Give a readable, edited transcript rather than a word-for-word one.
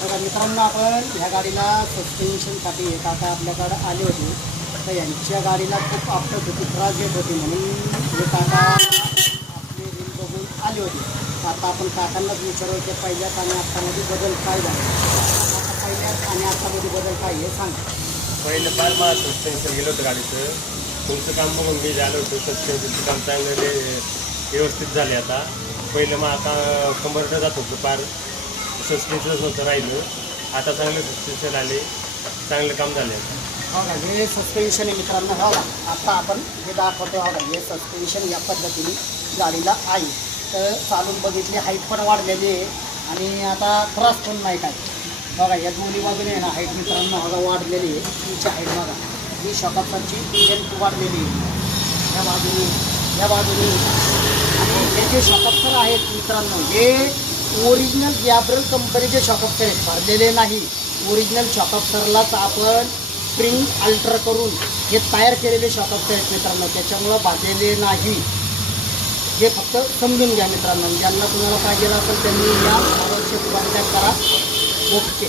बघा मित्रांनो, आपण ह्या गाडीला सस्पेन्शनसाठी एक आता आपल्याकडे आले होते, तर यांच्या गाडीला खूप आपटत होती, त्रास देत होती, म्हणून हे काका आपले रील बघून आले होते. तर आता आपण काकांनाच विचारलं की पहिल्यात आणि आत्तामध्ये बदल काय झाला. आता पहिल्यात आणि आत्तामध्ये बदल काय हे सांगा. पहिलं फार मला सस्पेन्शन गेलं होतं गाडीचं. तुमचं काम बघून मी झालं होतं. सस्पेन्शनचं काम चांगलं व्यवस्थित झाले. आता पहिलं मग आता कंबरटं जात होतं, फार सस्पेन्शनच होतं राहिलं. आता चांगलं सस्पेन्शन आले, चांगलं काम झालं. हो का, हे सस्पेन्शन आहे मित्रांनो. हो का, आता आपण हे दाखवतो. हो का, हे सस्पेन्शन या पद्धतीने गाडीला आहे. तर चालून बघितली, हाईट पण वाढलेली आहे आणि आता त्रास पण नाही काय. बघा या दोन्ही बाजूने आहे ना हाईट मित्रांनो बघा वाढलेली आहे. तुमची हाईट बघा, ही शॉकअपची लेंथ वाढलेली आहे या बाजूने, या बाजूने. आणि हे जे शॉकअप्सर आहेत मित्रांनो, हे ओरिजिनल गॅब्रल कंपनीचे शॉकअप्सर आहेत, भरलेले नाही. ओरिजिनल शॉकअप्सरलाच आपण स्प्रिंग अल्टर करून हे तयार केलेले शॉकअप्सर आहेत मित्रांनो, त्याच्यामुळं भरलेले नाही. हे फक्त समजून घ्या मित्रांनो. ज्यांना तुम्हाला पाहिजे असेल त्यांनी या कॉन्टॅक्ट करा. ओके.